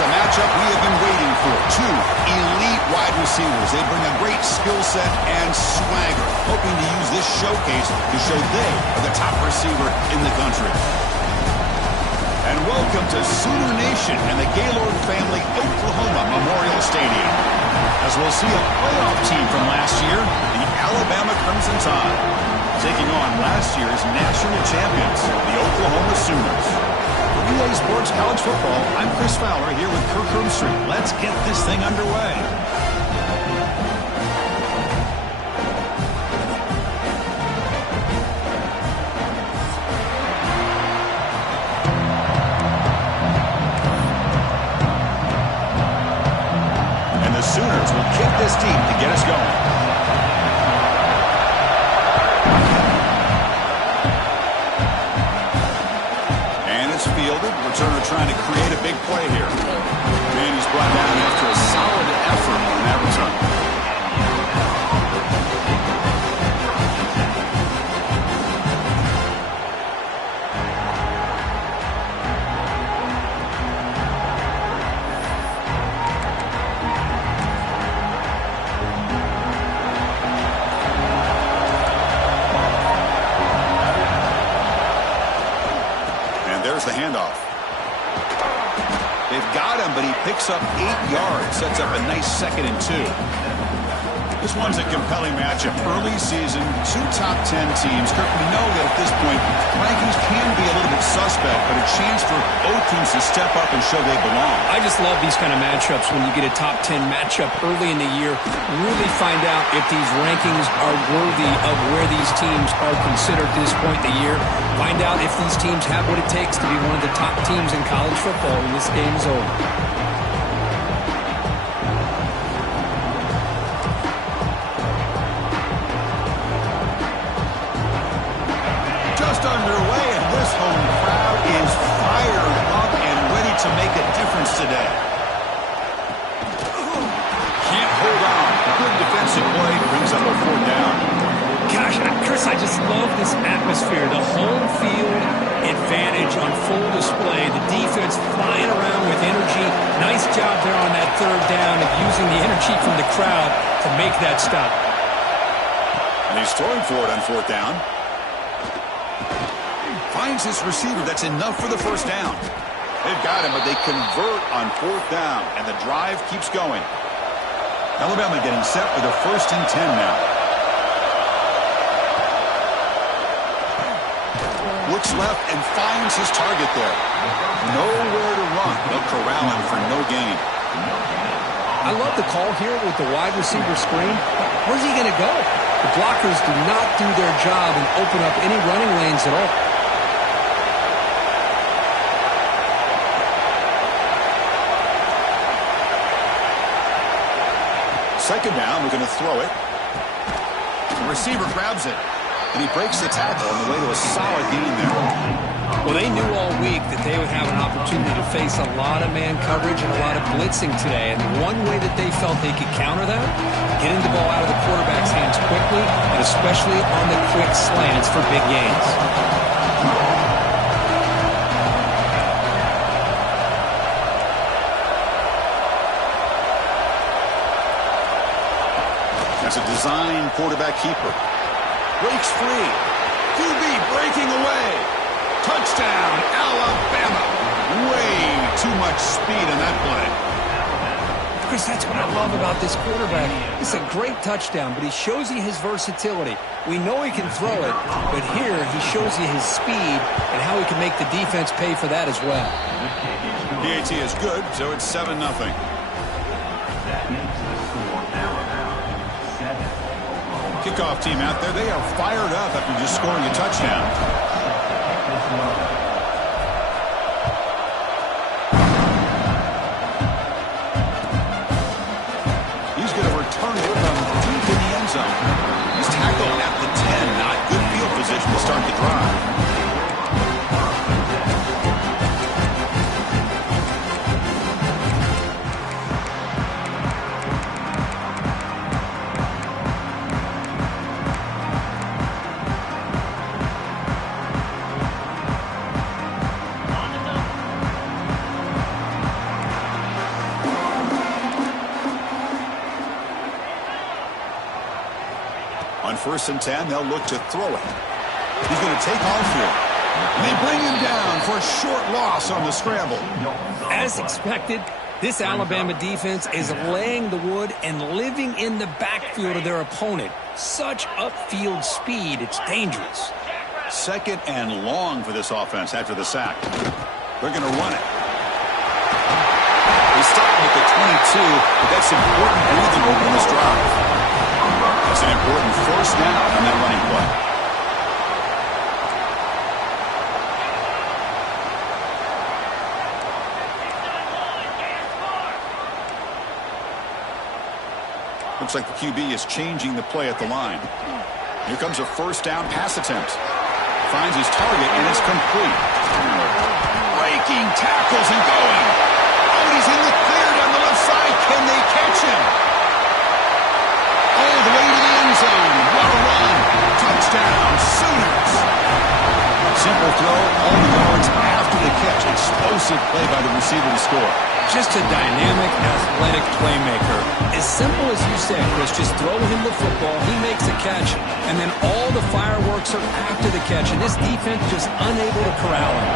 a matchup we have been waiting for. Two elite wide receivers. They bring a great skill set and swagger, hoping to use this showcase to show they are the top receiver in the country. And welcome to Sooner Nation and the Gaylord Family Oklahoma Memorial Stadium, as we'll see a playoff team from last year, the Alabama Crimson Tide, taking on last year's national champions, the Oklahoma Sooners. For EA Sports College Football, I'm Chris Fowler here with Kirk Herbstreit. Let's get this thing underway. And the Sooners will kick this deep to get us going. Fielded. Returner trying to create a big play here. And he's brought down after a solid effort on that return. There's the handoff. They've got him, but he picks up 8 yards. Sets up a nice 2nd and 2. This one's a compelling matchup. Early season, 2 top 10 teams. Kirk, we know that at this point, rankings can be a little bit suspect, but a chance for both teams to step up and show they belong. I just love these kind of matchups when you get a top 10 matchup early in the year. Really find out if these rankings are worthy of where these teams are considered at this point in the year. Find out if these teams have what it takes to be one of the top teams in college football when this game is over. Underway, and this home crowd is fired up and ready to make a difference today. Can't hold on. Good defensive play brings up a 4th down. Gosh, Chris, I just love this atmosphere. The home field advantage on full display. The defense flying around with energy. Nice job there on that 3rd down of using the energy from the crowd to make that stop. And he's throwing for it on 4th down. Finds his receiver. That's enough for the 1st down. They've got him, but they convert on 4th down, and the drive keeps going. Alabama getting set for the 1st and 10 now. Looks left and finds his target there. Nowhere to run. They'll corral him for no gain. I love the call here with the wide receiver screen. Where's he going to go? The blockers do not do their job and open up any running lanes at all. 2nd down, we're going to throw it. The receiver grabs it, and he breaks the tackle on the way to a solid gain there. Well, they knew all week that they would have an opportunity to face a lot of man coverage and a lot of blitzing today. And one way that they felt they could counter that, getting the ball out of the quarterback's hands quickly, and especially on the quick slants for big gains. That's a design quarterback keeper. Breaks free. QB breaking away. Touchdown, Alabama. Way too much speed in that play. Chris, that's what I love about this quarterback. It's a great touchdown, but he shows you his versatility. We know he can throw it, but here he shows you his speed and how he can make the defense pay for that as well. PAT is good, so it's 7-0. Kickoff team out there, they are fired up after just scoring a touchdown. He's going to return it from deep in the end zone. He's tackled at the 10, not good field position to start the drive. On 1st and 10, they'll look to throw it. He's going to take off here. And they bring him down for a short loss on the scramble. As expected, this Alabama defense is laying the wood and living in the backfield of their opponent. Such upfield speed, it's dangerous. 2nd and long for this offense after the sack. They're going to run it. They stop at the 22, but that's important breathing room on this drive. That's an important 1st down on that running play. Looks like the QB is changing the play at the line. Here comes a 1st down pass attempt. Finds his target, and it's complete. Breaking tackles and going. Oh, he's in the clear down the left side. Can they catch him? All the way to the end zone. What a run. Touchdown, Sooners. Simple throw, all the yards after the catch. Explosive play by the receiver to score. Just a dynamic, athletic playmaker. As simple as you said, Chris, just throw him the football, he makes a catch, and then all the fireworks are after the catch, and this defense just unable to corral him.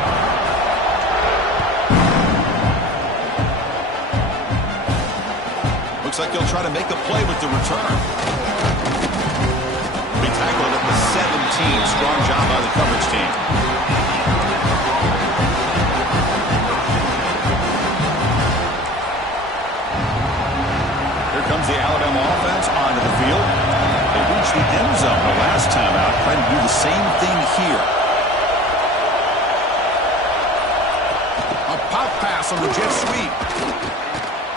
Looks like they'll try to make a play with the return. Big tackle at the 17. Strong job by the coverage team. Comes the Alabama offense onto the field. They reached the end zone the last time out. Trying to do the same thing here. A pop pass on the jet sweep.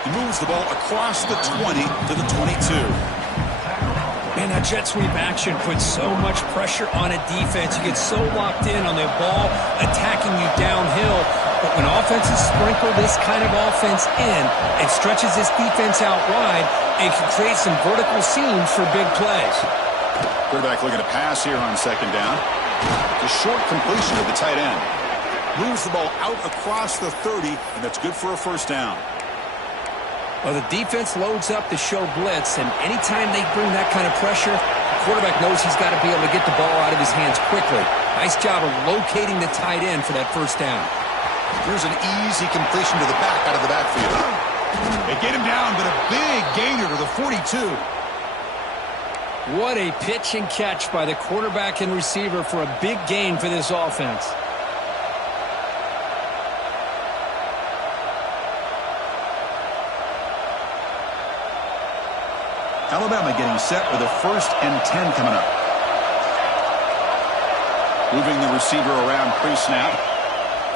He moves the ball across the 20 to the 22. Man, that jet sweep action puts so much pressure on a defense. You get so locked in on their ball attacking you downhill. But when offenses sprinkle this kind of offense in, it stretches this defense out wide and can create some vertical seams for big plays. Quarterback looking to pass here on 2nd down. The short completion of the tight end. Moves the ball out across the 30, and that's good for a 1st down. Well, the defense loads up to show blitz, and anytime they bring that kind of pressure, the quarterback knows he's got to be able to get the ball out of his hands quickly. Nice job of locating the tight end for that 1st down. Here's an easy completion to the back out of the backfield. They get him down, but a big gainer to the 42. What a pitch and catch by the quarterback and receiver for a big gain for this offense. Alabama getting set with a 1st and 10 coming up. Moving the receiver around pre-snap.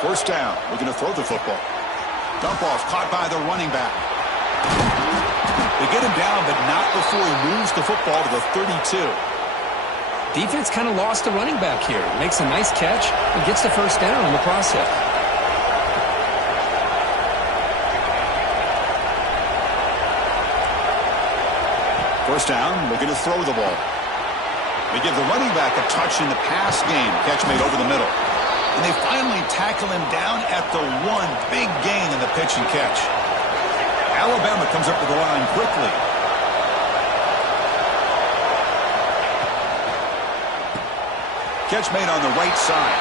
1st down, looking to throw the football. Dump off caught by the running back. They get him down, but not before he moves the football to the 32. Defense kind of lost the running back here. Makes a nice catch and gets the 1st down in the process. First down, looking to throw the ball. They give the running back a touch in the pass game. Catch made over the middle. And they finally tackle him down at the 1. Big gain in the pitch and catch. Alabama comes up to the line quickly. Catch made on the right side.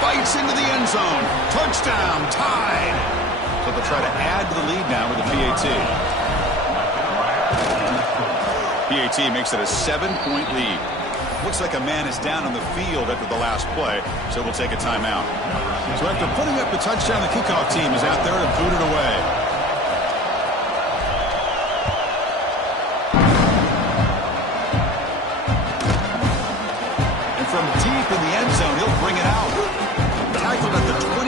Bites into the end zone. Touchdown, tied. So they'll try to add to the lead now with the PAT. PAT makes it a 7-point lead. Looks like a man is down on the field after the last play, so we'll take a timeout. So after putting up the touchdown, the kickoff team is out there to boot it away. And from deep in the end zone, he'll bring it out. Tackled at the 23,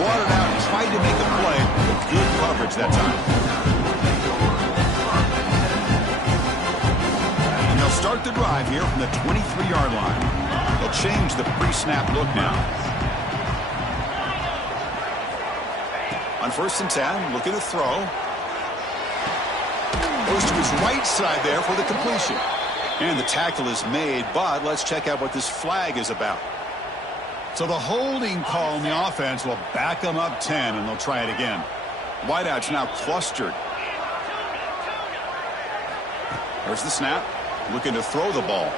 brought it out, and tried to make a play with good coverage that time. Start the drive here from the 23-yard line. They'll change the pre-snap look now. On 1st and 10, looking to throw. Goes to his right side there for the completion. And the tackle is made, but let's check out what this flag is about. So the holding call in the offense will back them up 10, and they'll try it again. Wideouts now clustered. There's the snap. Looking to throw the ball.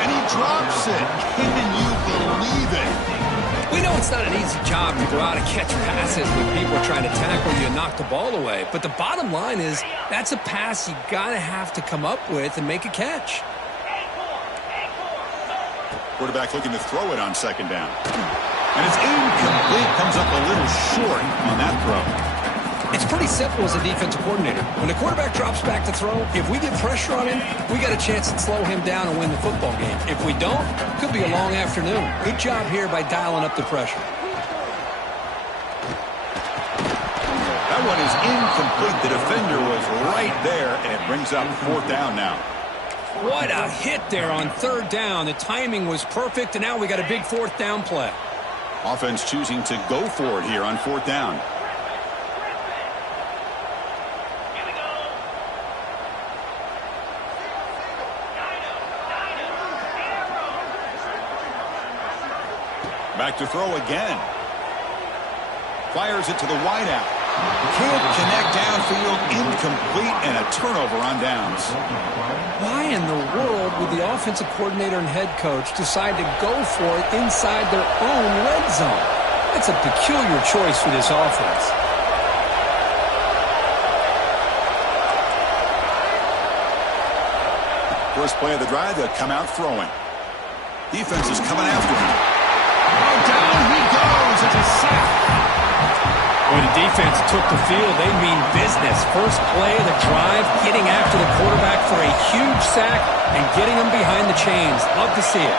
And he drops it. Can you believe it? We know it's not an easy job to go out and catch passes when people are trying to tackle you and knock the ball away. But the bottom line is that's a pass you got to have to come up with and make a catch. Quarterback looking to throw it on second down. And it's incomplete. Comes up a little short on that throw. It's pretty simple as a defensive coordinator. When the quarterback drops back to throw, if we get pressure on him, we got a chance to slow him down and win the football game. If we don't, it could be a long afternoon. Good job here by dialing up the pressure. That one is incomplete. The defender was right there, and it brings up fourth down now. What a hit there on third down. The timing was perfect, and now we got a big fourth down play. Offense choosing to go for it here on fourth down. Back to throw again. Fires it to the wideout. Can't connect downfield. Incomplete, and a turnover on downs. Why in the world would the offensive coordinator and head coach decide to go for it inside their own red zone? That's a peculiar choice for this offense. First play of the drive, they'll come out throwing. Defense is coming after him. Oh, down he goes. It's a sack. When the defense took the field, they mean business. First play of the drive, getting after the quarterback for a huge sack and getting him behind the chains. Love to see it.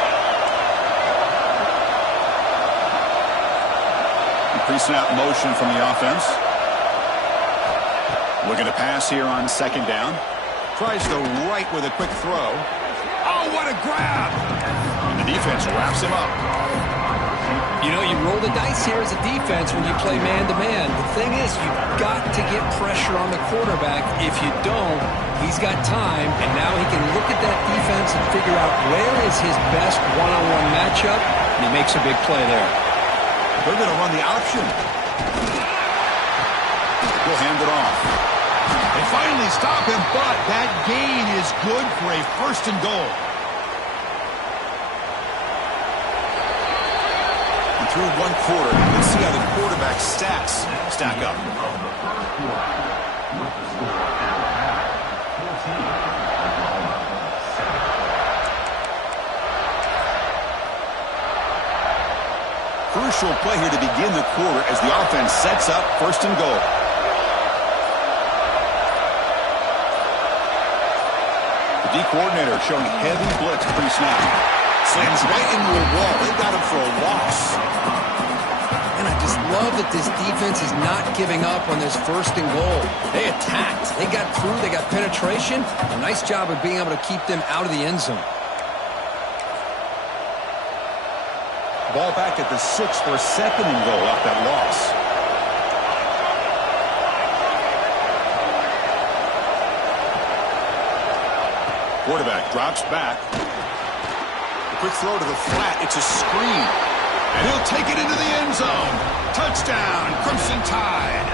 Pre-snap motion from the offense. Looking to pass here on second down. Tries to right with a quick throw. Oh, what a grab! And the defense wraps him up. You know, you roll the dice here as a defense when you play man-to-man. The thing is, you've got to get pressure on the quarterback. If you don't, he's got time, and now he can look at that defense and figure out where is his best one-on-one matchup, and he makes a big play there. They're going to run the option. We'll hand it off. They finally stop him, but that gain is good for a first and goal. Through one quarter, let's see how the quarterback stats stack up. Crucial play here to begin the quarter as the offense sets up first and goal. The D coordinator showing heavy blitz pre-snap. Slams right into a wall. They got him for a loss. And I just love that this defense is not giving up on this first and goal. They attacked. They got through. They got penetration. A nice job of being able to keep them out of the end zone. Ball back at the 6 for a second and goal off that loss. Quarterback drops back. Quick throw to the flat. It's a screen. And he'll take it into the end zone. Touchdown, Crimson Tide.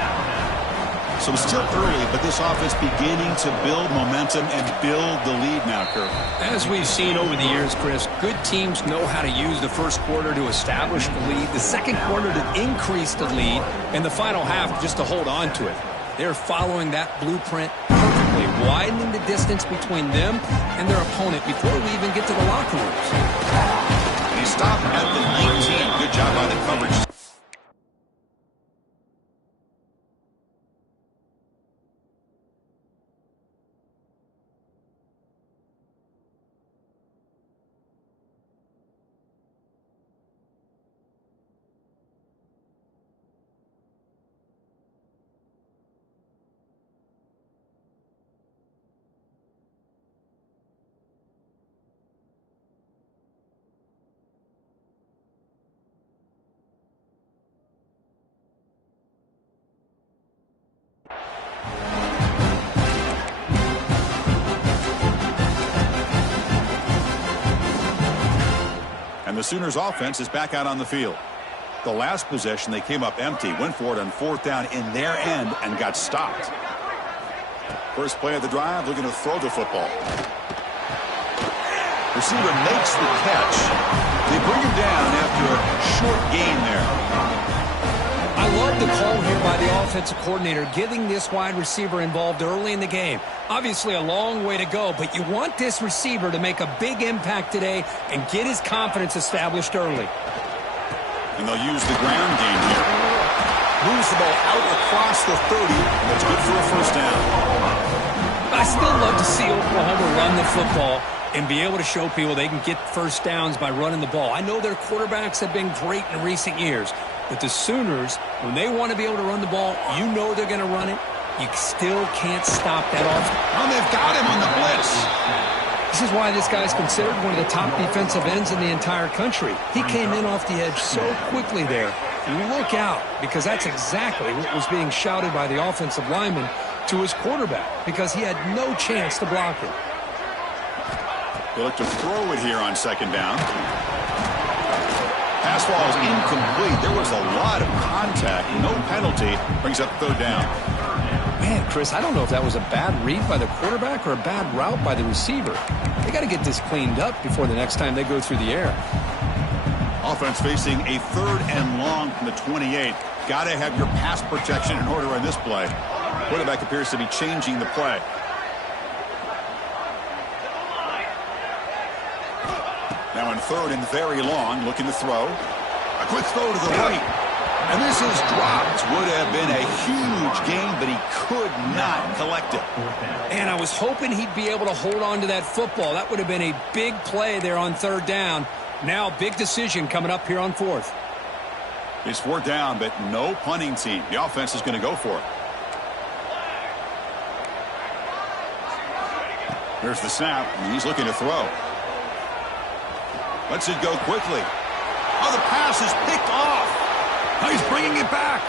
So still early, but this offense beginning to build momentum and build the lead now, Kirk. As we've seen over the years, Chris, good teams know how to use the first quarter to establish the lead, the second quarter to increase the lead, and the final half just to hold on to it. They're following that blueprint perfectly, widening the distance between them and their opponent before we even get to the locker rooms. He stopped at the 19. Good job by the coverage. And the Sooners offense is back out on the field. The last possession, they came up empty, went for it on fourth down in their end and got stopped. First play of the drive, looking to throw the football. Receiver makes the catch. They bring him down after a short gain there. I love the call here by the offensive coordinator, getting this wide receiver involved early in the game. Obviously a long way to go, but you want this receiver to make a big impact today and get his confidence established early. And they'll use the ground game here. Moves the ball out across the 30. That's good for a first down. I still love to see Oklahoma run the football and be able to show people they can get first downs by running the ball. I know their quarterbacks have been great in recent years, but the Sooners, when they want to be able to run the ball, you know they're going to run it. You still can't stop that offense. Oh, they've got him on the blitz. This is why this guy's considered one of the top defensive ends in the entire country. He came in off the edge so quickly there. Look out, because that's exactly what was being shouted by the offensive lineman to his quarterback, because he had no chance to block it. They look to throw it here on second down. Pass ball is incomplete. There was a lot of contact. No penalty. Brings up third down. Man, Chris, I don't know if that was a bad read by the quarterback or a bad route by the receiver. They got to get this cleaned up before the next time they go through the air. Offense facing a third and long from the 28. Got to have your pass protection in order on this play. Quarterback appears to be changing the play. Now in third and very long, looking to throw. A quick throw to the right. And this is dropped. Would have been a huge gain, but he could not collect it. And I was hoping he'd be able to hold on to that football. That would have been a big play there on third down. Now big decision coming up here on fourth. It's fourth down, but no punting team. The offense is going to go for it. Here's the snap, and he's looking to throw. Lets it go quickly. Oh, the pass is picked off. Oh, he's bringing it back.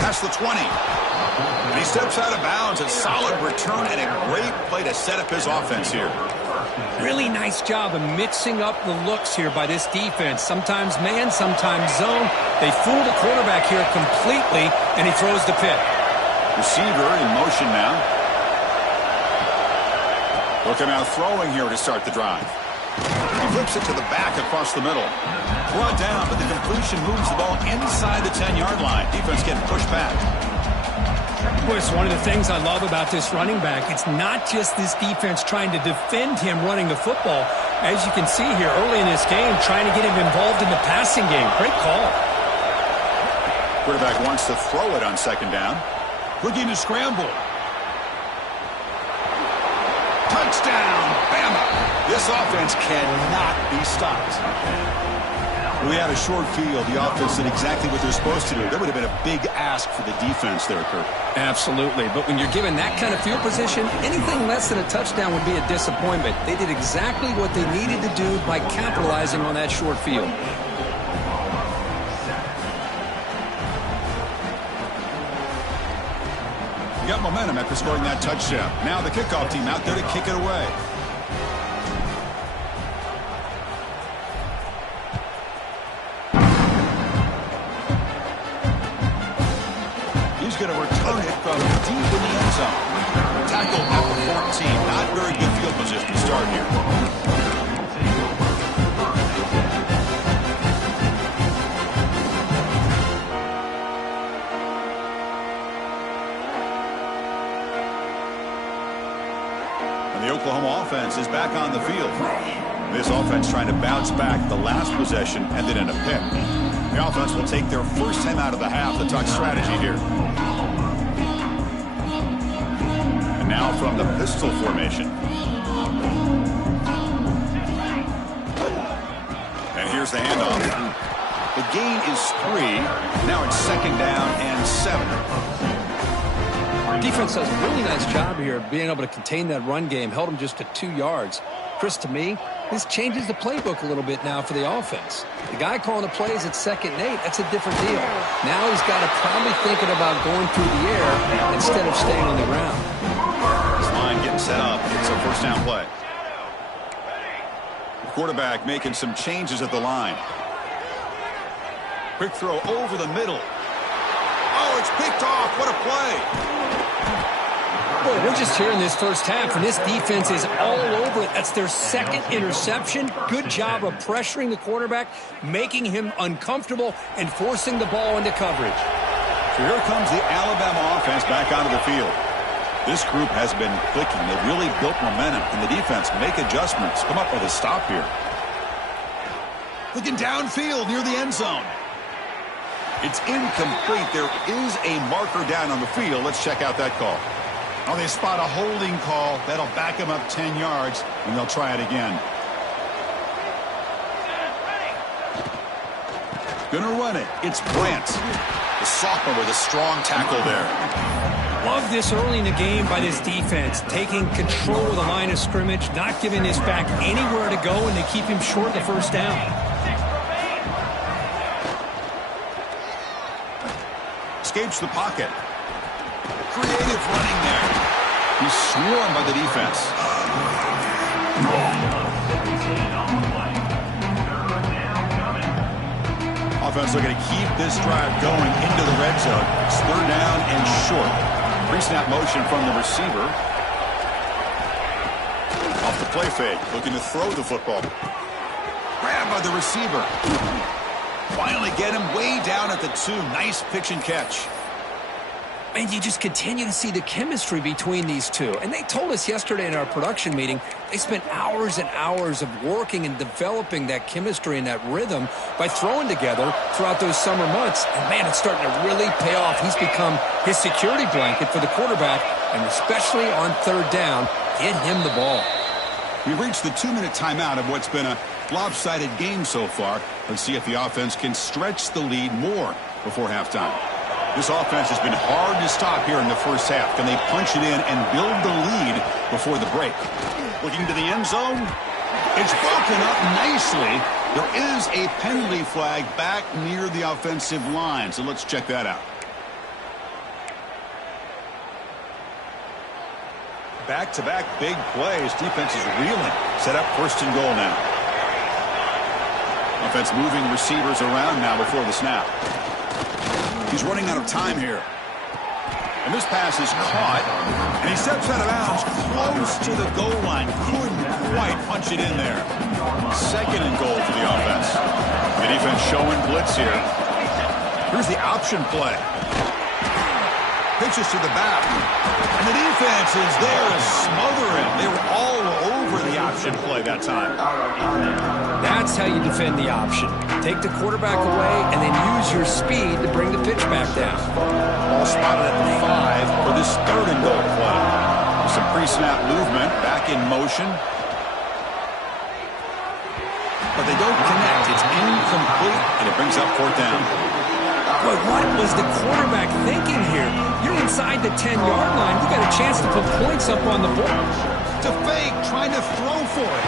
That's the 20. And he steps out of bounds. A solid return and a great play to set up his offense here. Really nice job of mixing up the looks here by this defense. Sometimes man, sometimes zone. They fool the quarterback here completely, and he throws the pick. Receiver in motion now. Looking out throwing here to start the drive. He flips it to the back across the middle. Brought down, but the completion moves the ball inside the 10-yard line. Defense getting pushed back. Chris, one of the things I love about this running back, it's not just this defense trying to defend him running the football. As you can see here early in this game, trying to get him involved in the passing game. Great call. Quarterback wants to throw it on second down. Looking to scramble. Touchdown, Bama. This offense cannot be stopped. We had a short field. The offense did exactly what they're supposed to do. That would have been a big ask for the defense there, Kurt. Absolutely. But when you're given that kind of field position, anything less than a touchdown would be a disappointment. They did exactly what they needed to do by capitalizing on that short field. Got momentum after scoring that touchdown. Now the kickoff team out there to kick it away. He's going to return it from deep in the end zone. Tackle at the 14. Not very good field position to start here. The Oklahoma offense is back on the field. This offense trying to bounce back. The last possession ended in a pick. The offense will take their first time out of the half to talk strategy here. And now from the pistol formation. And here's the handoff. The gain is 3. Now it's second down and 7. Defense does a really nice job here of being able to contain that run game. Held them just to 2 yards. Chris, to me, this changes the playbook a little bit now for the offense. The guy calling the plays at 2nd and 8, that's a different deal. Now he's got to probably thinking about going through the air instead of staying on the ground. This line getting set up. It's a first down play. The quarterback making some changes at the line. Quick throw over the middle. Oh, it's picked off. What a play. Boy, we're just here in this first half, and this defense is all over it. That's their second interception. Good job of pressuring the quarterback, making him uncomfortable, and forcing the ball into coverage. So here comes the Alabama offense back onto the field. This group has been clicking. They've really built momentum, and the defense make adjustments. Come up with a stop here. Looking downfield near the end zone. It's incomplete. There is a marker down on the field. Let's check out that call. Oh, they spot a holding call. That'll back them up 10 yards, and they'll try it again. Gonna run it. It's Brant, the sophomore, with a strong tackle there. Love this early in the game by this defense, taking control of the line of scrimmage, not giving this back anywhere to go, and they keep him short of the first down. Escapes the pocket. Creative running there. He's swarmed by the defense. Offense looking to keep this drive going into the red zone. It's third down and short. Pre-snap motion from the receiver. Off the play fake, looking to throw the football. Grabbed by the receiver. Finally get him way down at the 2. Nice pitch and catch. And you just continue to see the chemistry between these two. And they told us yesterday in our production meeting, they spent hours and hours of working and developing that chemistry and that rhythm by throwing together throughout those summer months. And, man, it's starting to really pay off. He's become his security blanket for the quarterback, and especially on third down, get him the ball. We've reached the 2-minute timeout of what's been a lopsided game so far. Let's see if the offense can stretch the lead more before halftime. This offense has been hard to stop here in the first half. Can they punch it in and build the lead before the break? Looking to the end zone. It's broken up nicely. There is a penalty flag back near the offensive line, so let's check that out. Back-to-back big plays. Defense is reeling. Set up first and goal now. Offense moving receivers around now before the snap. He's running out of time here. And this pass is caught. And he steps out of bounds close to the goal line. Couldn't quite punch it in there. Second and goal for the offense. The defense showing blitz here. Here's the option play. Pitches to the back. And the defense is there to smother him. They were all over the option play that time. That's how you defend the option. Take the quarterback away and then use your speed to bring the pitch back down. Ball spotted at the 5 for this third and goal play. Some pre-snap movement, back in motion. But they don't connect. It's incomplete, and it brings up fourth down. But what was the quarterback thinking here? You're inside the 10-yard line. You got a chance to put points up on the board. To fake, trying to throw for it.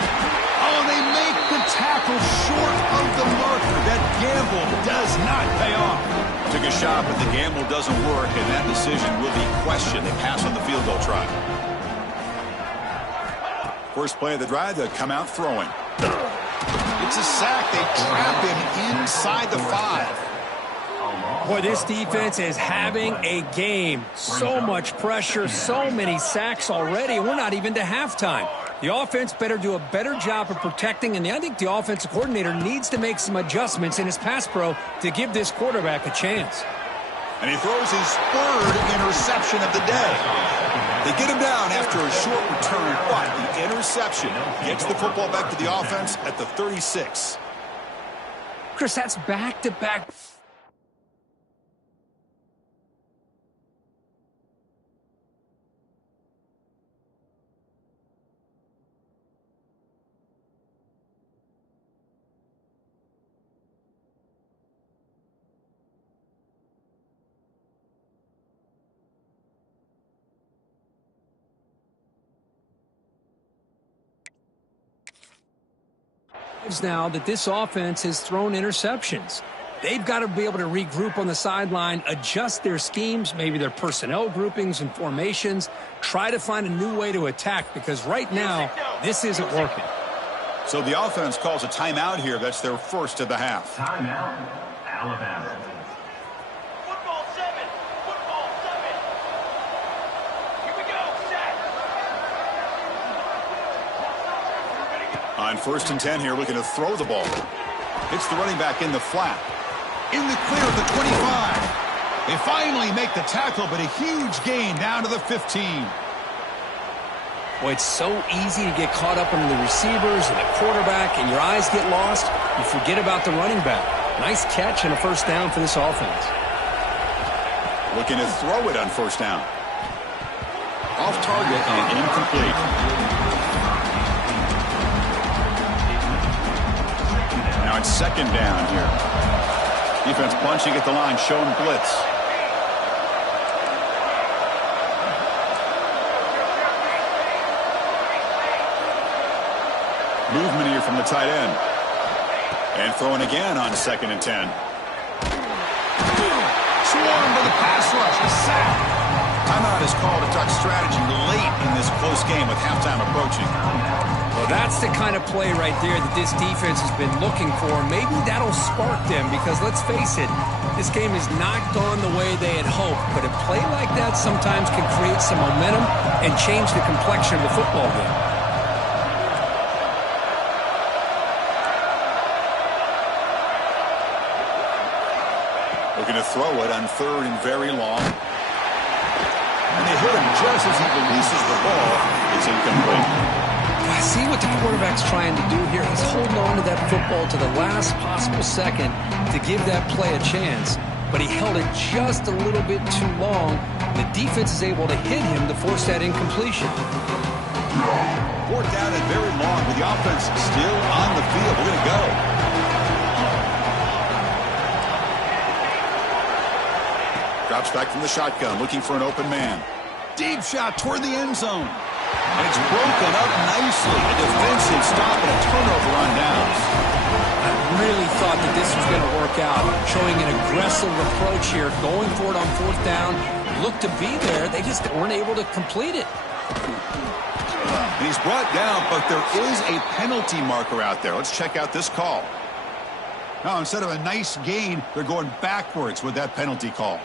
Oh, they make the tackle short of the marker. That gamble does not pay off. Took a shot, but the gamble doesn't work, and that decision will be questioned. They pass on the field goal try. First play of the drive, they'll come out throwing. It's a sack. They trap him inside the 5. Boy, this defense is having a game. So much pressure, so many sacks already, and we're not even to halftime. The offense better do a better job of protecting, and I think the offensive coordinator needs to make some adjustments in his pass pro to give this quarterback a chance. And he throws his third interception of the day. They get him down after a short return, but the interception gets the football back to the offense at the 36. Chris, that's back-to-back. Now that this offense has thrown interceptions. They've got to be able to regroup on the sideline, adjust their schemes, maybe their personnel groupings and formations, try to find a new way to attack, because right now, this isn't working. So the offense calls a timeout here. That's their first of the half. Timeout, Alabama. Football 7. Football 7. Here we go. On 1st and 10 here, looking to throw the ball. It's the running back in the flat. In the clear at the 25. They finally make the tackle, but a huge gain down to the 15. Boy, it's so easy to get caught up in the receivers and the quarterback, and your eyes get lost. You forget about the running back. Nice catch and a first down for this offense. Looking to throw it on 1st down. Off target and incomplete. Now it's 2nd down here. Defense punching at the line, showing blitz. Movement here from the tight end. And throwing again on 2nd and 10. Swarmed by the pass rush. A sack. Timeout is called to talk strategy late in this close game with halftime approaching. Well, that's the kind of play right there that this defense has been looking for. Maybe that'll spark them because, let's face it, this game has not gone the way they had hoped. But a play like that sometimes can create some momentum and change the complexion of the football game. Looking to throw it on 3rd and very long. And they hit him just as he releases the ball. It's incomplete. I see what the quarterback's trying to do here. He's holding on to that football to the last possible second to give that play a chance. But he held it just a little bit too long. The defense is able to hit him to force that incompletion. 4th down and very long with the offense still on the field. We're going to go. Drops back from the shotgun, looking for an open man. Deep shot toward the end zone. And it's broken up nicely. A defensive stop and a turnover on downs. I really thought that this was going to work out. Showing an aggressive approach here, going for it on 4th down. Looked to be there. They just weren't able to complete it. And he's brought down, but there is a penalty marker out there. Let's check out this call. Now, instead of a nice gain, they're going backwards with that penalty call.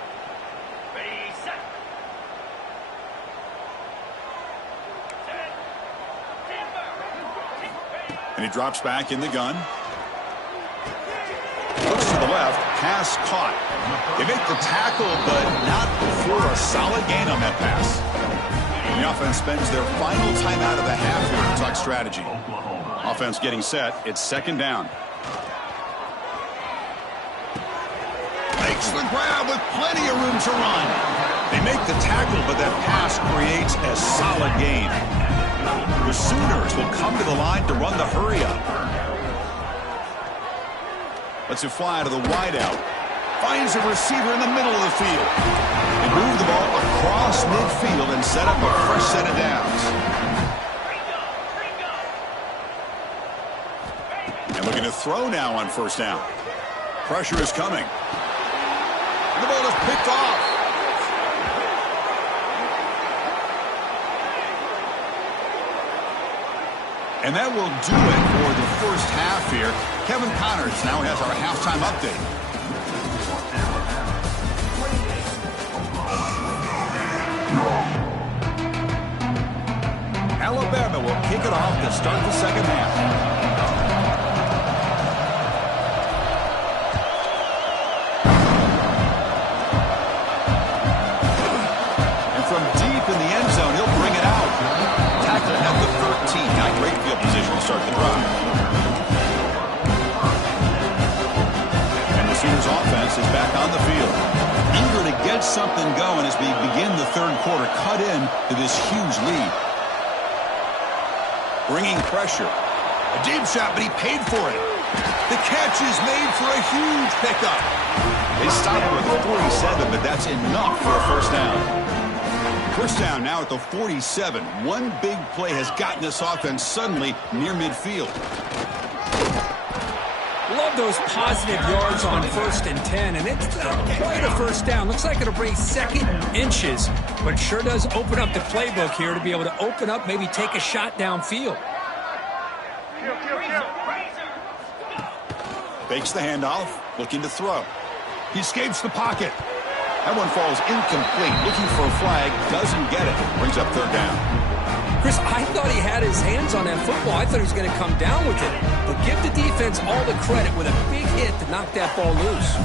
And he drops back in the gun. Looks to the left. Pass caught. They make the tackle, but not for a solid gain on that pass. And the offense spends their final timeout of the half here to talk strategy. Offense getting set. It's 2nd down. Makes the grab with plenty of room to run. They make the tackle, but that pass creates a solid gain. The Sooners will come to the line to run the hurry-up. Lets it fly to the wideout. Finds a receiver in the middle of the field. They move the ball across midfield and set up a fresh set of downs. And looking to throw now on 1st down. Pressure is coming. And the ball is picked off. And that will do it for the first half here. Kevin Connors now has our halftime update. Alabama will kick it off to start the 2nd half. And from deep in the end zone, he'll bring it out. Tackle at the 13. Got great field position to start the drive. And the Sooners offense is back on the field. Eager to get something going as we begin the 3rd quarter. Cut in to this huge lead. Bringing pressure. A deep shot, but he paid for it. The catch is made for a huge pickup. They stopped with a 47, but that's enough for a first down. First down now at the 47. One big play has gotten this offense suddenly near midfield. Love those positive yards on 1st and 10, and it's quite a first down. Looks like it'll bring 2nd inches, but sure does open up the playbook here to be able to open up, maybe take a shot downfield. Fakes the handoff, looking to throw. He escapes the pocket. That one falls incomplete. Looking for a flag, doesn't get it. Brings up 3rd down. Chris, I thought he had his hands on that football. I thought he was going to come down with it. But give the defense all the credit with a big hit to knock that ball loose.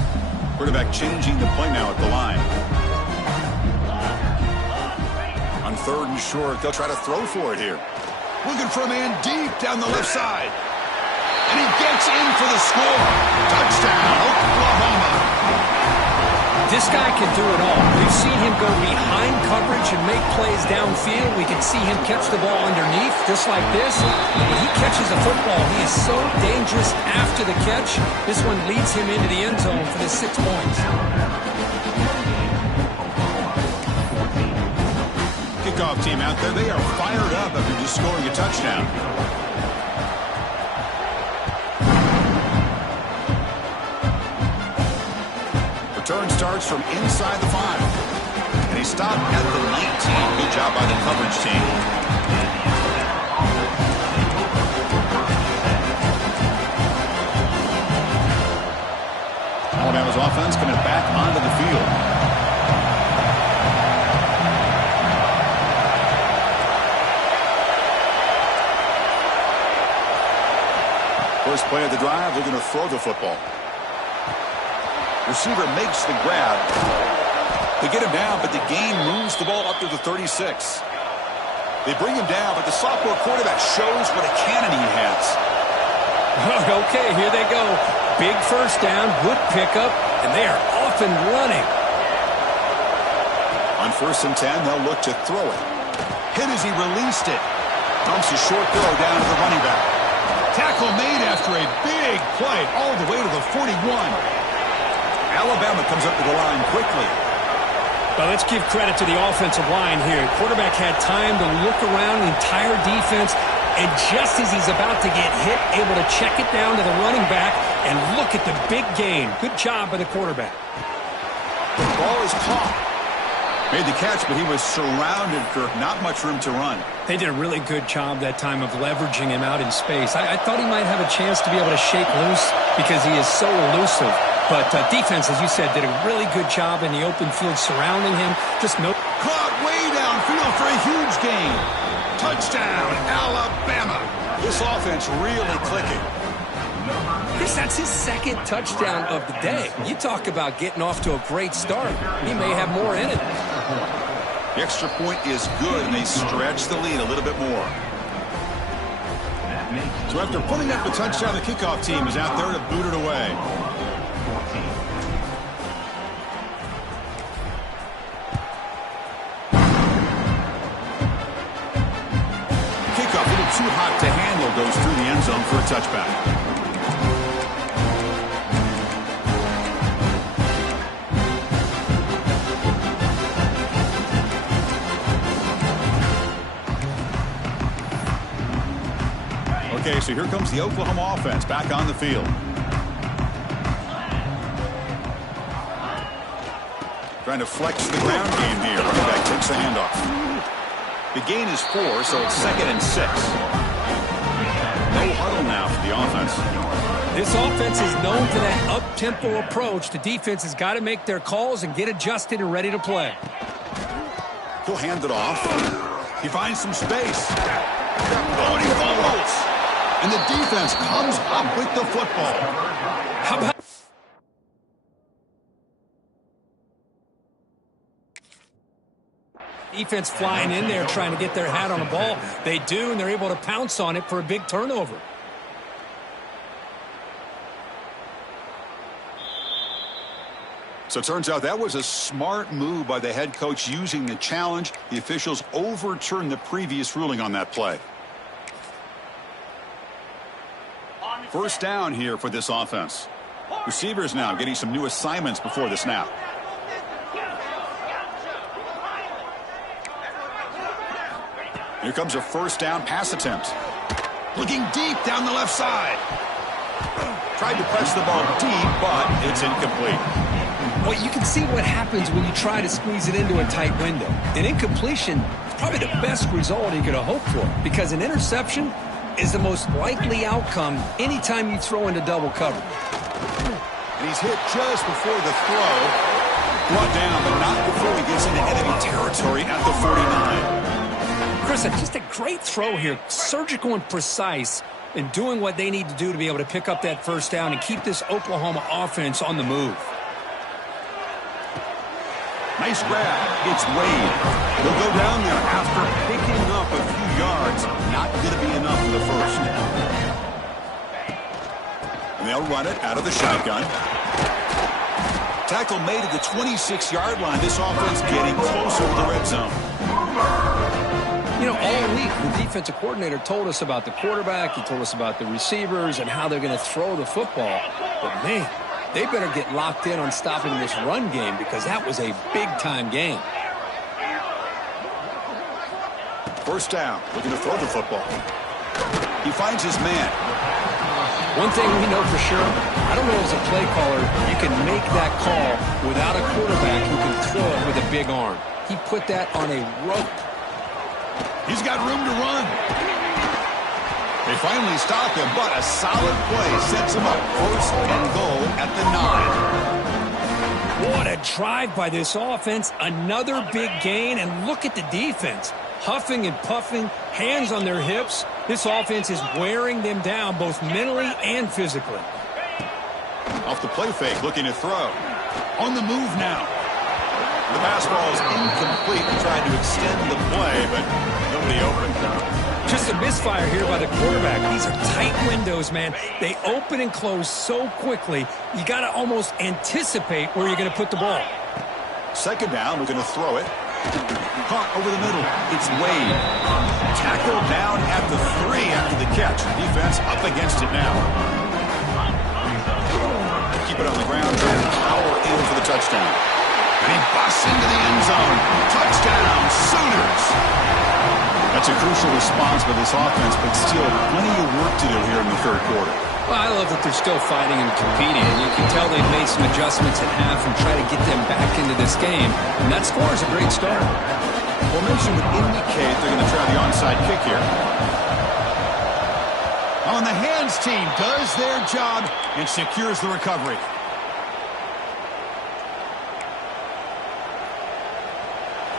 Quarterback changing the play now at the line. On 3rd and short, they'll try to throw for it here. Looking for a man deep down the left side. And he gets in for the score. Touchdown, Oklahoma. This guy can do it all. We've seen him go behind coverage and make plays downfield. We can see him catch the ball underneath, just like this. When he catches the football, he is so dangerous after the catch. This one leads him into the end zone for the 6 points. Kickoff team out there, they are fired up after just scoring a touchdown. Return starts from inside the 5. And he stopped at the 19. Good job by the coverage team. Alabama's offense coming back onto the field. First play of the drive, they're going to throw the football. Receiver makes the grab. They get him down, but the gain moves the ball up to the 36. They bring him down, but the sophomore quarterback shows what a cannon he has. Okay, here they go. Big first down, good pickup, and they are off and running. On 1st and 10, they'll look to throw it. Hit as he released it. Dumps a short throw down to the running back. Tackle made after a big play all the way to the 41. Alabama comes up to the line quickly. Well, let's give credit to the offensive line here. Quarterback had time to look around the entire defense, and just as he's about to get hit, able to check it down to the running back, and look at the big gain. Good job by the quarterback. The ball is caught. Made the catch, but he was surrounded, Kirk. Not much room to run. They did a really good job that time of leveraging him out in space. I thought he might have a chance to be able to shake loose because he is so elusive. But defense, as you said, did a really good job in the open field surrounding him. Just no. Caught way downfield for a huge gain. Touchdown, Alabama. This offense really clicking. Chris, that's his 2nd touchdown of the day. You talk about getting off to a great start. He may have more in it. The extra point is good, and they stretch the lead a little bit more. So after putting up the touchdown, the kickoff team is out there to boot it away. Kickoff a little too hot to handle, goes through the end zone for a touchback. Okay, so here comes the Oklahoma offense back on the field. Trying to flex the ground game here. Running back takes the handoff. The gain is 4, so it's 2nd and 6. No huddle now for the offense. This offense is known for that up-tempo approach. The defense has got to make their calls and get adjusted and ready to play. He'll hand it off. He finds some space. Oh, and he fumbles. And the defense comes up with the football. How about... Defense flying in there trying to get their hat on the ball. They do, and they're able to pounce on it for a big turnover. So it turns out that was a smart move by the head coach using the challenge. The officials overturned the previous ruling on that play. First down here for this offense. Receivers now getting some new assignments before the snap. Here comes a first down pass attempt. Looking deep down the left side. Tried to press the ball deep, but it's incomplete. Well, you can see what happens when you try to squeeze it into a tight window. An incompletion is probably the best result you could have hoped for, because an interception is the most likely outcome anytime you throw into double cover. And he's hit just before the throw. Brought down, but not before he gets into enemy territory at the 49. Chris, impressive. Just a great throw here. Surgical and precise in doing what they need to do to be able to pick up that first down and keep this Oklahoma offense on the move. Nice grab. It's Wade. He'll go down there after picking up a few yards. Not going to be enough for the first. And they'll run it out of the shotgun. Tackle made at the 26-yard line. This offense getting closer to the red zone. You know, all week, the defensive coordinator told us about the quarterback. He told us about the receivers and how they're going to throw the football. But, man, they better get locked in on stopping this run game because that was a big-time game. First down, looking to throw the football. He finds his man. One thing we know for sure, I don't know as a play caller, you can make that call without a quarterback who can throw it with a big arm. He put that on a rope. He's got room to run. They finally stop him, but a solid play sets him up. First and goal at the 9. What a drive by this offense. Another big gain, and look at the defense. Huffing and puffing, hands on their hips. This offense is wearing them down both mentally and physically. Off the play fake, looking to throw. On the move now. The pass ball is incomplete. He tried to extend the play, but nobody opened. Just a misfire here by the quarterback. These are tight windows, man. They open and close so quickly, you got to almost anticipate where you're going to put the ball. Second down, we're going to throw it. Caught over the middle. It's Wade. Tackled down at the 3 after the catch. Defense up against it now. Keep it on the ground, trying to power in for the touchdown. And he busts into the end zone. Touchdown, Sooners. That's a crucial response by this offense, but still plenty of work to do here in the third quarter. Well, I love that they're still fighting and competing. And you can tell they've made some adjustments at half and try to get them back into this game. And that score is a great start. Formation would indicate they're going to try the onside kick here. On the hands team does their job and secures the recovery.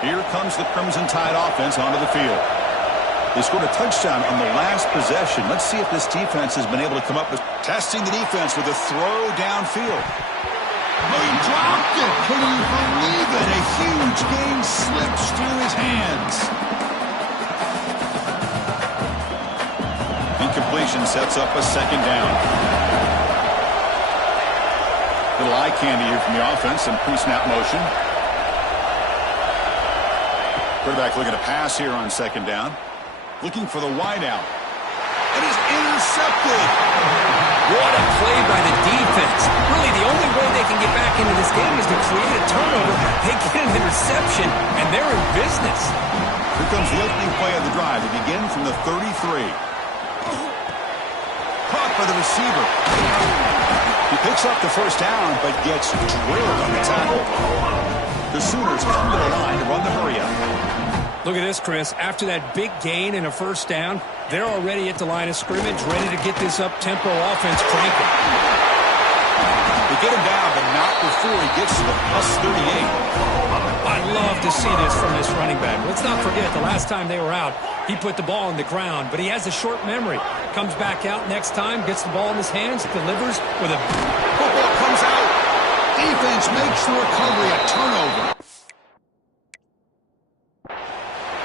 Here comes the Crimson Tide offense onto the field. They scored a touchdown on the last possession. Let's see if this defense has been able to come up with testing the defense with a throw downfield. Oh, he dropped it. Can you believe it? A huge gain slips through his hands. Incompletion sets up a second down. Little eye candy here from the offense and pre-snap motion. Quarterback looking to pass here on second down. Looking for the wideout. It is intercepted. What a play by the defense. Really, the only way they can get back into this game is to create a turnover. They get an interception, and they're in business. Here comes the opening play of the drive. They begin from the 33. Caught by the receiver. He picks up the first down, but gets drilled on the tackle. The Sooners come to the line to run the hurry-up. Look at this, Chris. After that big gain and a first down, they're already at the line of scrimmage, ready to get this up-tempo offense cranking. They get him down, but not before he gets to the +38. I love to see this from this running back. Let's not forget, the last time they were out, he put the ball on the ground, but he has a short memory. Comes back out next time, gets the ball in his hands, delivers with a... Football comes out. Defense makes the recovery, a turnover.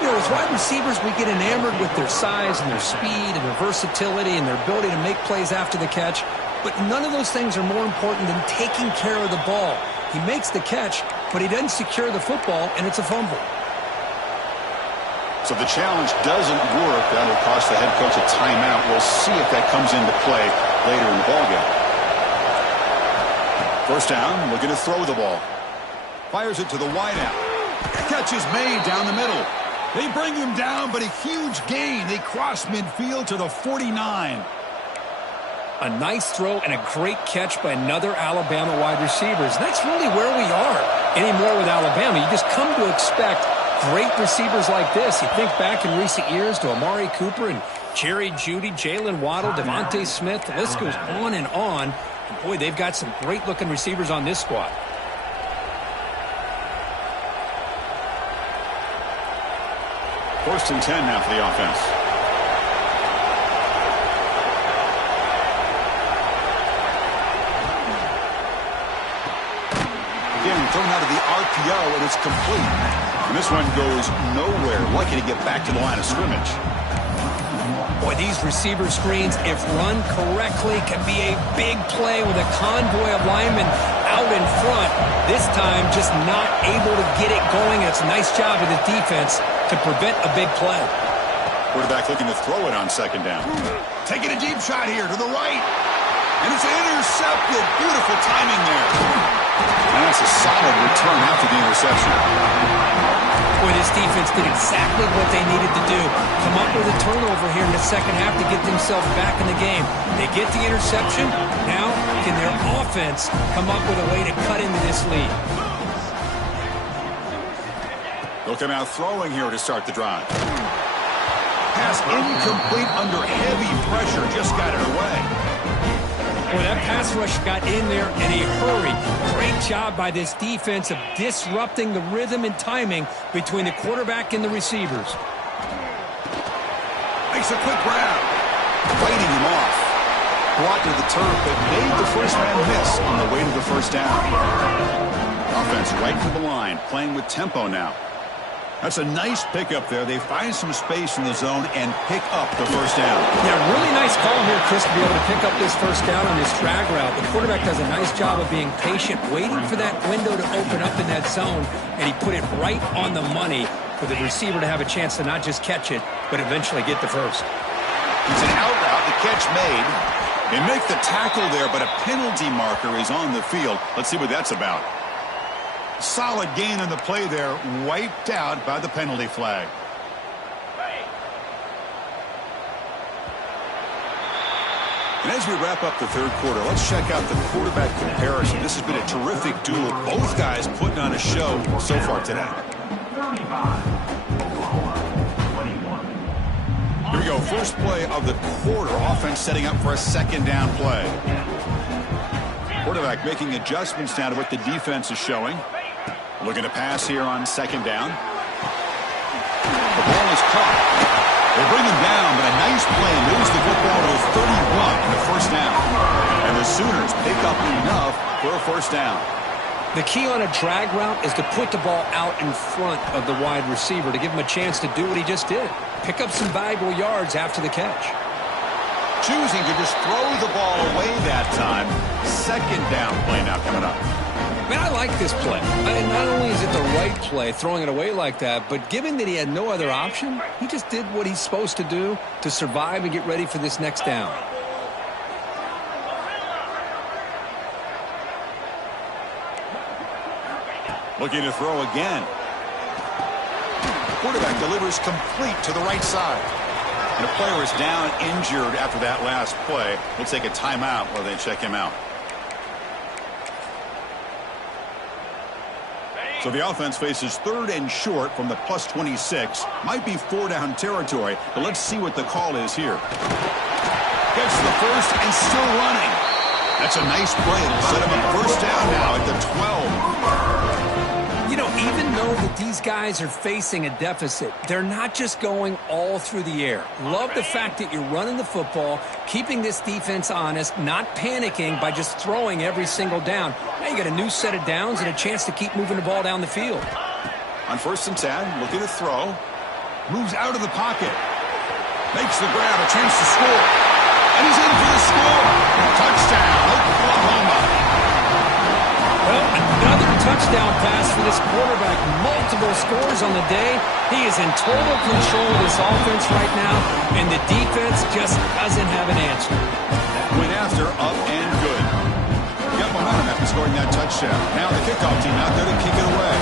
You know, as wide receivers, we get enamored with their size and their speed and their versatility and their ability to make plays after the catch. But none of those things are more important than taking care of the ball. He makes the catch, but he doesn't secure the football, and it's a fumble. So the challenge doesn't work. That'll cost the head coach a timeout. We'll see if that comes into play later in the ballgame. First down, looking to throw the ball. Fires it to the wideout. Catch is made down the middle. They bring him down, but a huge gain. They cross midfield to the 49. A nice throw and a great catch by another Alabama wide receivers. That's really where we are anymore with Alabama. You just come to expect great receivers like this. You think back in recent years to Amari Cooper and Jerry Jeudy, Jalen Waddle, Devontae Smith. The list goes on and on. And boy, they've got some great-looking receivers on this squad. First and 10 now for the offense. Again, thrown out of the RPO, and it's complete. And this one goes nowhere. Lucky to get back to the line of scrimmage. Boy, these receiver screens, if run correctly, can be a big play with a convoy of linemen out in front. This time, just not able to get it going. It's a nice job of the defense to prevent a big play. Quarterback looking to throw it on second down. Taking a deep shot here to the right. And it's intercepted. Beautiful timing there. And that's a solid return after the interception. Boy, this defense did exactly what they needed to do. Come up with a turnover here in the second half to get themselves back in the game. They get the interception. Now, can their offense come up with a way to cut into this lead? They'll come out throwing here to start the drive. Pass incomplete under heavy pressure. Just got it away. Boy, that pass rush got in there in a hurry. Great job by this defense of disrupting the rhythm and timing between the quarterback and the receivers. Makes a quick grab. Fighting him off. Brought to the turf, but made the first man miss on the way to the first down. Offense right to the line, playing with tempo now. That's a nice pickup there. They find some space in the zone and pick up the first down. Yeah, really nice call here, Chris, to be able to pick up this first down on this drag route. The quarterback does a nice job of being patient, waiting for that window to open up in that zone, and he put it right on the money for the receiver to have a chance to not just catch it, but eventually get the first. It's an out route, the catch made. They make the tackle there, but a penalty marker is on the field. Let's see what that's about. Solid gain on the play there, wiped out by the penalty flag. And as we wrap up the third quarter, let's check out the quarterback comparison. This has been a terrific duel. Both guys putting on a show so far today. Here we go, first play of the quarter. Offense setting up for a second down play. Quarterback making adjustments now to what the defense is showing. Looking to pass here on second down. The ball is caught. They bring him down, but a nice play moves the football to the 31 in the first down. And the Sooners pick up enough for a first down. The key on a drag route is to put the ball out in front of the wide receiver to give him a chance to do what he just did. Pick up some valuable yards after the catch. Choosing to just throw the ball away that time. Second down play now coming up. Man, I like this play. Not only is it the right play, throwing it away like that, but given that he had no other option, he just did what he's supposed to do to survive and get ready for this next down. Looking to throw again. Quarterback delivers complete to the right side. And a player is down injured after that last play. We'll take a timeout while they check him out. So the offense faces third and short from the plus 26. Might be four-down territory, but let's see what the call is here. Gets the first and still running. That's a nice play. It'll set him up first down now at the 12. You know, even though that these guys are facing a deficit, they're not just going all through the air. Love the fact that you're running the football, keeping this defense honest, not panicking by just throwing every single down. Now you got a new set of downs and a chance to keep moving the ball down the field. On first and 10, looking to throw. Moves out of the pocket. Makes the grab, a chance to score. And he's in for the score. Touchdown, Oklahoma. Well, another touchdown pass for this quarterback. Multiple scores on the day. He is in total control of this offense right now, and the defense just doesn't have an answer. Went after, up and good. Got momentum after scoring that touchdown. Now the kickoff team out there to kick it away.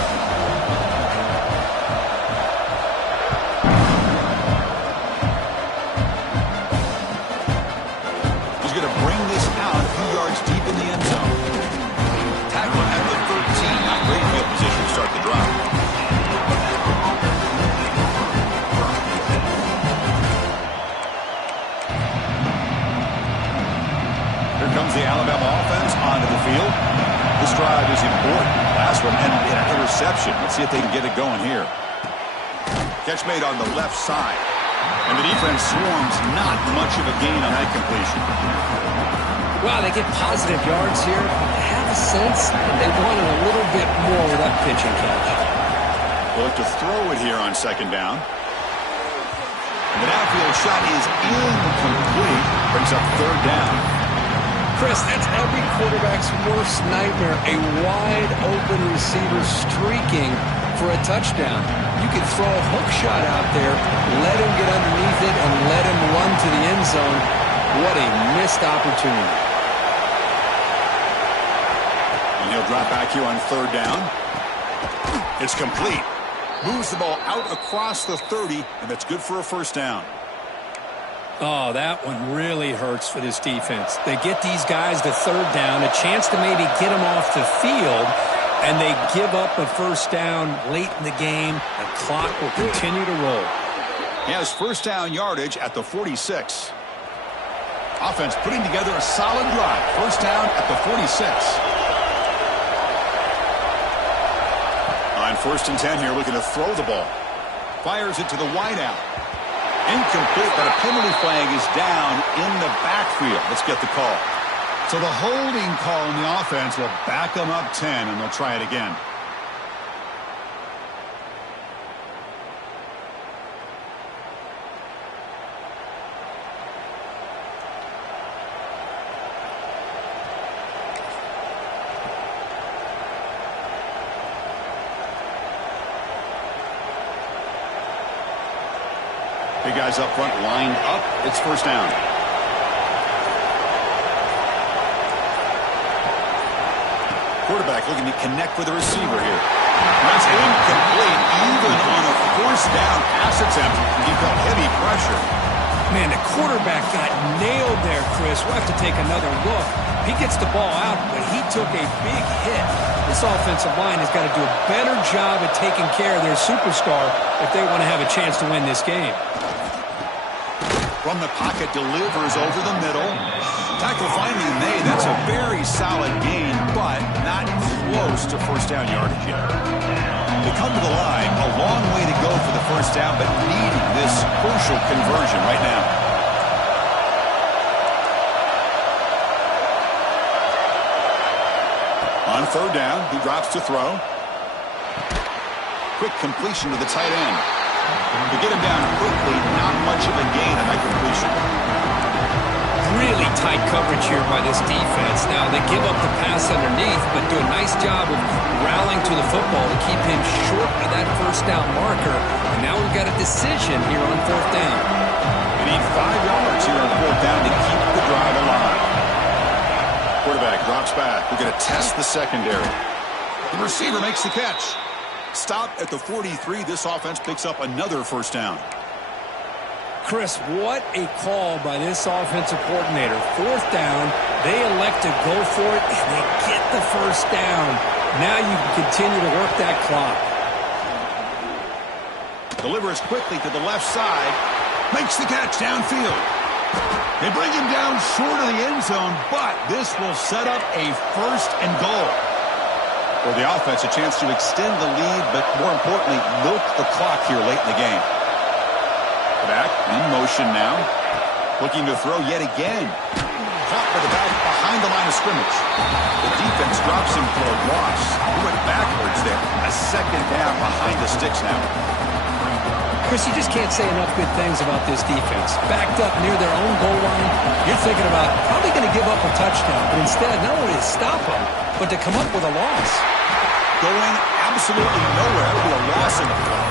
He's going to bring this out a few yards deep in the end zone. Tackle at the 13. Not great field position to start the drive. Here comes the Alabama offense onto the field. This drive is important. Last one ended in an interception. Let's see if they can get it going here. Catch made on the left side. And the defense swarms, not much of a gain on that completion. Well, they get positive yards here. I have a sense that they wanted a little bit more with that pitching catch. They'll have to throw it here on second down. And the downfield shot is incomplete. Brings up third down. Chris, that's every quarterback's worst nightmare. A wide-open receiver streaking for a touchdown. You could throw a hook shot out there, let him get underneath it, and let him run to the end zone. What a missed opportunity. And he'll drop back here on third down. It's complete. Moves the ball out across the 30, and that's good for a first down. Oh, that one really hurts for this defense. They get these guys to third down, a chance to maybe get them off the field, and they give up a first down late in the game. The clock will continue to roll. He has first down yardage at the 46. Offense putting together a solid drive. First down at the 46. On first and 10 here, looking to throw the ball. Fires it to the wideout. Incomplete, but a penalty flag is down in the backfield. Let's get the call. So the holding call in the offense will back them up 10, and they'll try it again. Big guys up front lined up. It's first down. Quarterback looking to connect with the receiver here. That's incomplete. Even on a first down pass attempt, he felt heavy pressure. Man, the quarterback got nailed there, Chris. We'll have to take another look. He gets the ball out, but he took a big hit. This offensive line has got to do a better job at taking care of their superstar if they want to have a chance to win this game. From the pocket, delivers over the middle. Tackle finally made. That's a very solid gain, but not close to first down yardage yet. They come to the line, a long way to go for the first down, but needing this crucial conversion right now. On third down, he drops to throw. Quick completion to the tight end. To get him down quickly, not much of a gain on that completion. Really tight coverage here by this defense. Now, they give up the pass underneath, but do a nice job of rallying to the football to keep him short of that first down marker. And now we've got a decision here on fourth down. They need 5 yards here on fourth down to keep the drive alive. Quarterback drops back. We're going to test the secondary. The receiver makes the catch. Stop at the 43. This offense picks up another first down. Chris, what a call by this offensive coordinator. Fourth down, they elect to go for it, and they get the first down. Now you can continue to work that clock. Delivers quickly to the left side. Makes the catch downfield. They bring him down short of the end zone, but this will set up a first and goal. For the offense, a chance to extend the lead, but more importantly, milk the clock here late in the game. Back in motion now. Looking to throw yet again. Caught by the back behind the line of scrimmage. The defense drops him for a loss. He went backwards there. A second down behind the sticks now. Chris, you just can't say enough good things about this defense. Backed up near their own goal line, you're thinking about probably going to give up a touchdown, but instead not only to stop them, but to come up with a loss. Going absolutely nowhere. It'll be a loss in the play.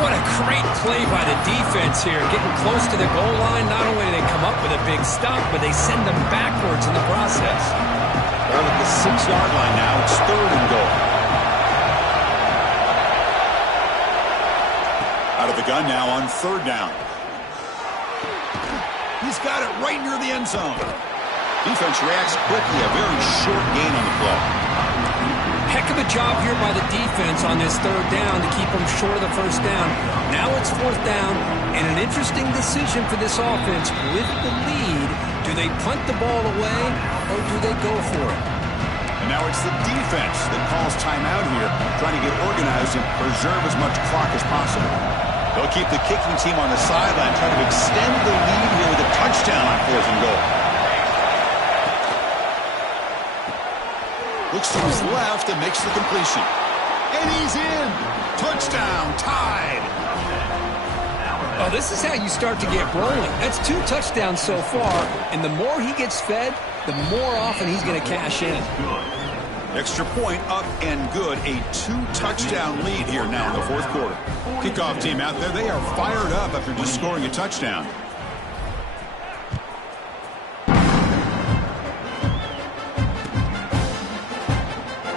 What a great play by the defense here. Getting close to the goal line, not only do they come up with a big stop, but they send them backwards in the process. They're at the 6-yard line now. It's third and goal. Out of the gun now on third down. He's got it right near the end zone. Defense reacts quickly. A very short gain on the play. Heck of a job here by the defense on this third down to keep them short of the first down. Now it's fourth down, and an interesting decision for this offense. With the lead, do they punt the ball away, or do they go for it? And now it's the defense that calls timeout here, trying to get organized and preserve as much clock as possible. They'll keep the kicking team on the sideline, trying to extend the lead here with a touchdown on 4th and goal. Looks to his left and makes the completion. And he's in. Touchdown, tied. Oh, this is how you start to get rolling. That's 2 touchdowns so far, and the more he gets fed, the more often he's going to cash in. Extra point up and good. A 2-touchdown lead here now in the 4th quarter. Kickoff team out there. They are fired up after just scoring a touchdown.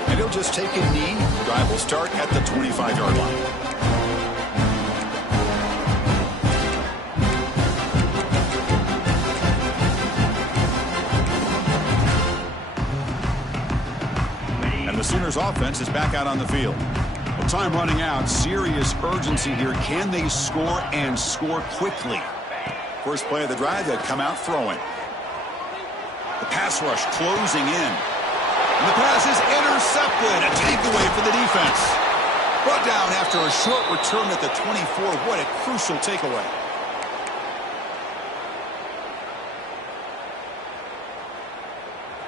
And he'll just take a knee. Drive will start at the 25-yard line. The Sooners offense is back out on the field. Well, time running out. Serious urgency here. Can they score and score quickly? First play of the drive, they come out throwing. The pass rush closing in. And the pass is intercepted. A takeaway for the defense. Brought down after a short return at the 24. What a crucial takeaway.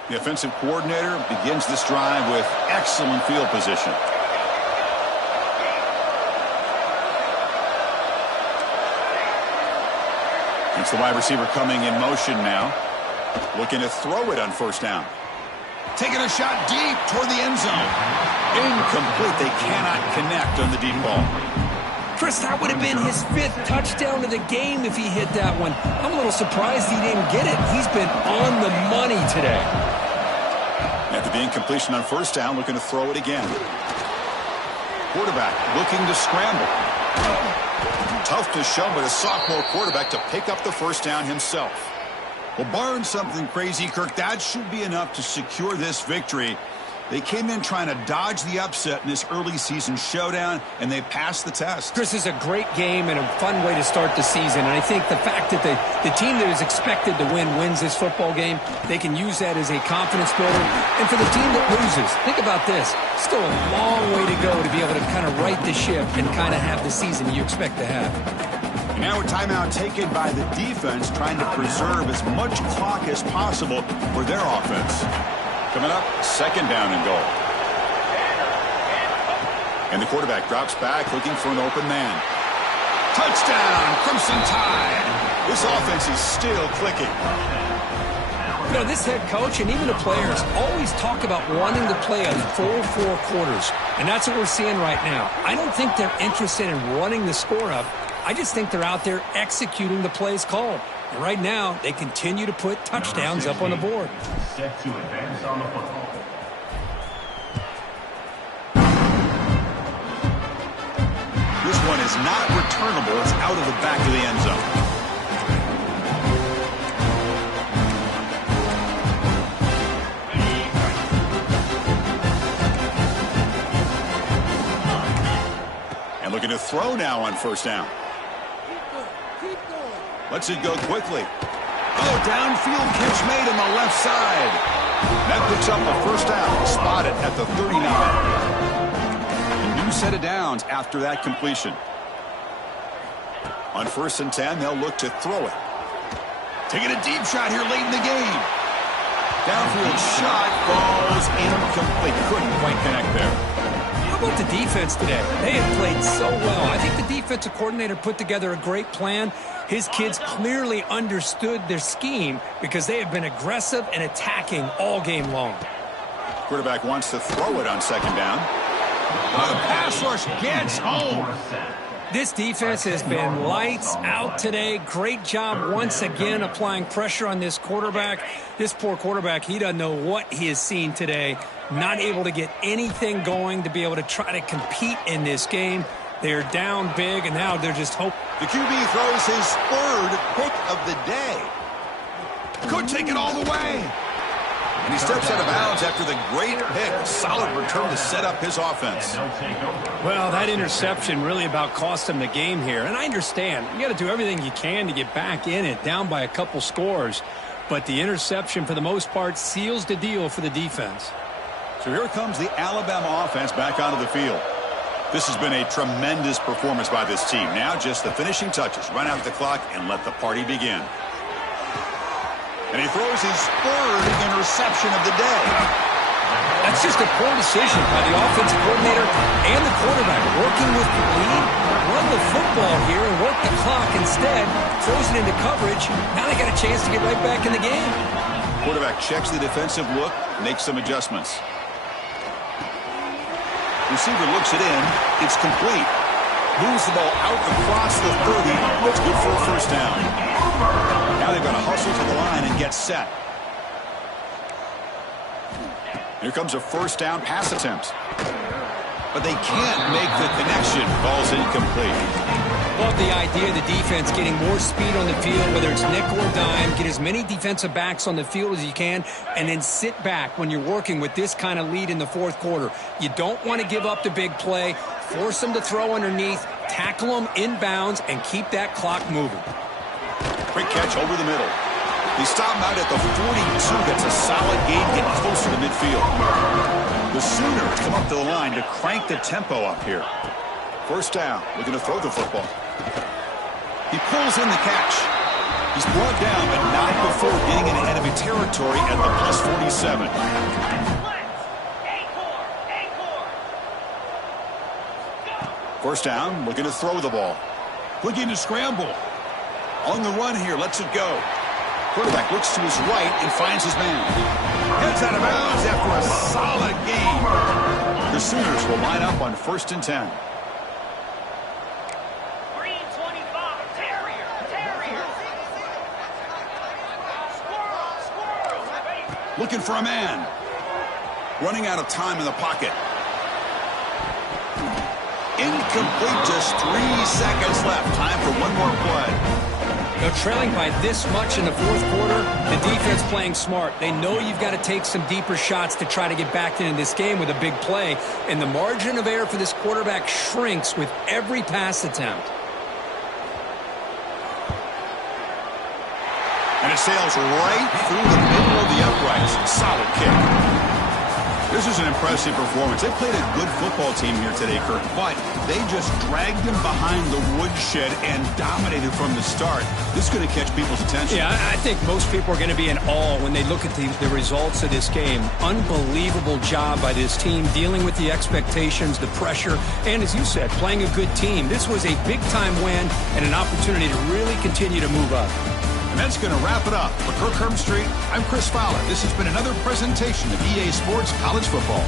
The offensive coordinator begins this drive with excellent field position. It's the wide receiver coming in motion now. Looking to throw it on 1st down. Taking a shot deep toward the end zone. Incomplete. They cannot connect on the deep ball. Chris, that would have been his 5th touchdown of the game if he hit that one. I'm a little surprised he didn't get it. He's been on the money today. After the incompletion on 1st down, looking to throw it again. Quarterback looking to scramble. Tough to show, but a sophomore quarterback to pick up the 1st down himself. Well, barring something crazy, Kirk, that should be enough to secure this victory. They came in trying to dodge the upset in this early season showdown, and they passed the test. Chris, is a great game and a fun way to start the season. And I think the fact that the team that is expected to win wins this football game, they can use that as a confidence builder. And for the team that loses, think about this. Still a long way to go to be able to kind of right the ship and kind of have the season you expect to have. And now a timeout taken by the defense, trying to preserve as much clock as possible for their offense. Coming up, 2nd down and goal. And the quarterback drops back, looking for an open man. Touchdown, Crimson Tide. This offense is still clicking. You know, this head coach and even the players always talk about wanting to play a full 4 quarters. And that's what we're seeing right now. I don't think they're interested in running the score up. I just think they're out there executing the plays called. And right now, they continue to put touchdowns up on the board. Set to advance on the football. This one is not returnable. It's out of the back of the end zone. And looking to throw now on 1st down. Lets it go quickly. Oh, downfield catch made on the left side. That picks up a 1st down, spotted at the 39. A new set of downs after that completion. On 1st and 10, they'll look to throw it. Taking a deep shot here late in the game. Downfield shot falls incomplete. Couldn't quite connect there. How about the defense today? They have played so well. I think the defensive coordinator put together a great plan. His kids clearly understood their scheme because they have been aggressive and attacking all game long. Quarterback wants to throw it on 2nd down. The pass rush gets home. This defense has been lights out today. Great job once again applying pressure on this quarterback. This poor quarterback, he doesn't know what he has seen today. Not able to get anything going to be able to try to compete in this game. They're down big, and now they're just hoping. The QB throws his 3rd pick of the day. Could take it all the way. And he steps out of bounds after the great pick. A solid return to set up his offense. Well, that interception really about cost him the game here. And I understand. You got to do everything you can to get back in it, down by a couple scores. But the interception, for the most part, seals the deal for the defense. So here comes the Alabama offense back onto the field. This has been a tremendous performance by this team. Now just the finishing touches. Run out the clock and let the party begin. And he throws his third interception of the day. That's just a poor decision by the offensive coordinator and the quarterback. Working with the lead, run the football here and work the clock instead. Throws it into coverage. Now they got a chance to get right back in the game. Quarterback checks the defensive look, makes some adjustments. Receiver looks it in. It's complete. Moves the ball out across the 30. That's good for a first down. Now they've got to hustle to the line and get set. Here comes a first down pass attempt. But they can't make the connection. Ball's incomplete. Love the idea of the defense getting more speed on the field, whether it's nickel or dime. Get as many defensive backs on the field as you can, and then sit back when you're working with this kind of lead in the fourth quarter. You don't want to give up the big play. Force them to throw underneath, tackle them inbounds, and keep that clock moving. Quick catch over the middle. They stop him out at the 42. That's a solid gain, getting closer to midfield. The Sooners come up to the line to crank the tempo up here. First down, looking to throw the football. He pulls in the catch. He's brought down, but not before getting in enemy territory at the plus 47. First down, looking to throw the ball. Looking to scramble. On the run here, lets it go. Quarterback looks to his right and finds his man. Heads out of bounds after a solid game. The Sooners will line up on 1st and 10. Looking for a man. Running out of time in the pocket. Incomplete, just 3 seconds left. Time for one more play. Now, trailing by this much in the fourth quarter, the defense playing smart. They know you've got to take some deeper shots to try to get back into this game with a big play. And the margin of error for this quarterback shrinks with every pass attempt. And it sails right through the middle of the uprights. Solid kick. This is an impressive performance. They played a good football team here today, Kirk, but they just dragged them behind the woodshed and dominated from the start. This is going to catch people's attention. Yeah, I think most people are going to be in awe when they look at the results of this game. Unbelievable job by this team, dealing with the expectations, the pressure, and as you said, playing a good team. This was a big-time win and an opportunity to really continue to move up. And that's going to wrap it up. For Kirk Herbstreit, I'm Chris Fowler. This has been another presentation of EA Sports College Football.